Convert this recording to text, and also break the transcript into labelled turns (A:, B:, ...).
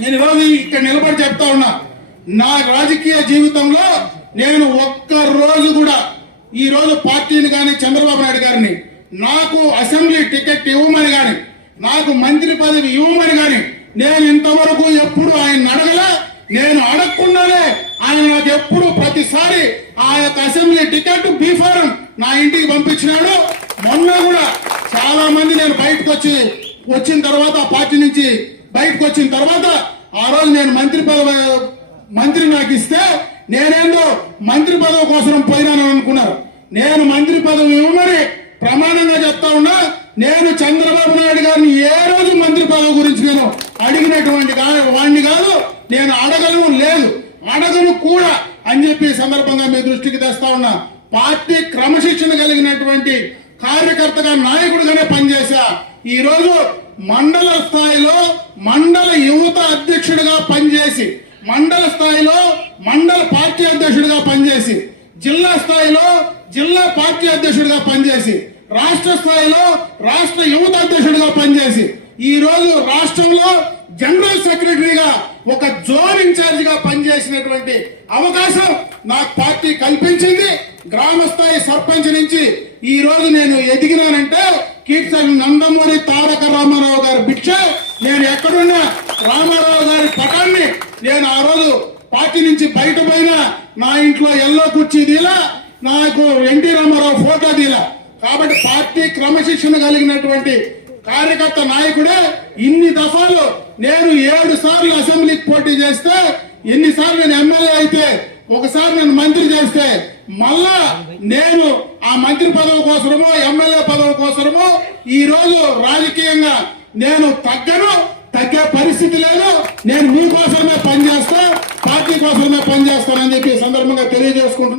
A: నేను ఈరోజు ఇక్కడ నిలబడి చెప్తా ఉన్నా నా రాజకీయ జీవితంలో నేను ఒక్క రోజు కూడా ఈ రోజు పార్టీని కానీ చంద్రబాబు నాయుడు గారిని నాకు అసెంబ్లీ టికెట్ ఇవ్వమని కానీ నాకు మంత్రి పదవి ఇవ్వమని కానీ నేను ఇంతవరకు ఎప్పుడు ఆయన అడగలే నేను అడగకుండానే ఆయన నాకు ఎప్పుడు ప్రతిసారి ఆ యొక్క అసెంబ్లీ టికెట్ బీఫారం నా ఇంటికి పంపించినాడు. మొన్న కూడా చాలా మంది నేను బయటకు వచ్చి వచ్చిన తర్వాత ఆ పార్టీ నుంచి బయటకు వచ్చిన తర్వాత ఆ రోజు నేను మంత్రి పదవి మంత్రి నాకు ఇస్తే నేనేందో మంత్రి పదవి కోసం పోయినాను అనుకున్నారు. నేను మంత్రి పదవి ఇవ్వమని ప్రమాణంగా చెప్తా ఉన్నా నేను చంద్రబాబు నాయుడు గారిని ఏ రోజు మంత్రి పదవి గురించి నేను అడిగినటువంటి వాణ్ణి వాడిని కాదు నేను అడగను లేదు అడగను కూడా అని చెప్పి సందర్భంగా మీ దృష్టికి తెస్తా ఉన్నా. పార్టీ క్రమశిక్షణ కలిగినటువంటి కార్యకర్తగా నాయకుడిగానే పనిచేశా. ఈ రోజు మండల స్థాయిలో మండల యువత అధ్యక్షుడిగా పనిచేసి మండల స్థాయిలో మండల పార్టీ అధ్యక్షుడిగా పనిచేసి జిల్లా స్థాయిలో జిల్లా పార్టీ అధ్యక్షుడిగా పనిచేసి రాష్ట్ర స్థాయిలో రాష్ట్ర యువత అధ్యక్షుడిగా పనిచేసి ఈ రోజు రాష్ట్రంలో జనరల్ సెక్రటరీగా ఒక జోన్ ఇన్ఛార్జ్గా పనిచేసినటువంటి అవకాశం నాకు పార్టీ కల్పించింది. గ్రామ స్థాయి సర్పంచ్ నుంచి ఈ రోజు నేను ఎదిగినానంటే కీర్తన నందమూరి తారక రామారావు గారి భిక్ష నేను ఎక్కడున్నా రామారావు గారి పటాన్ని నేను ఆ రోజు పార్టీ నుంచి బయట పోయినా నా ఇంట్లో ఎల్లో కుర్చీ దీలా నాకు ఎన్టీ రామారావు ఫోటో దీలా. కాబట్టి పార్టీ క్రమశిక్షణ కలిగినటువంటి కార్యకర్త నాయకుడే ఇన్ని దఫాలు నేను ఏడు సార్లు అసెంబ్లీకి పోటీ చేస్తే ఎన్నిసార్లు నేను ఎమ్మెల్యే అయితే ఒకసారి నేను మంత్రి చేస్తే మళ్ళా నేను ఆ మంత్రి పదవి కోసమో ఎమ్మెల్యే పదవి కోసమో ఈ రోజు రాజకీయంగా నేను తగ్గను తగ్గే పరిస్థితి లేదు. నేను మీకోసమే పనిచేస్తా పార్టీ కోసమే పనిచేస్తానని చెప్పి సందర్భంగా తెలియజేసుకుంటున్నాను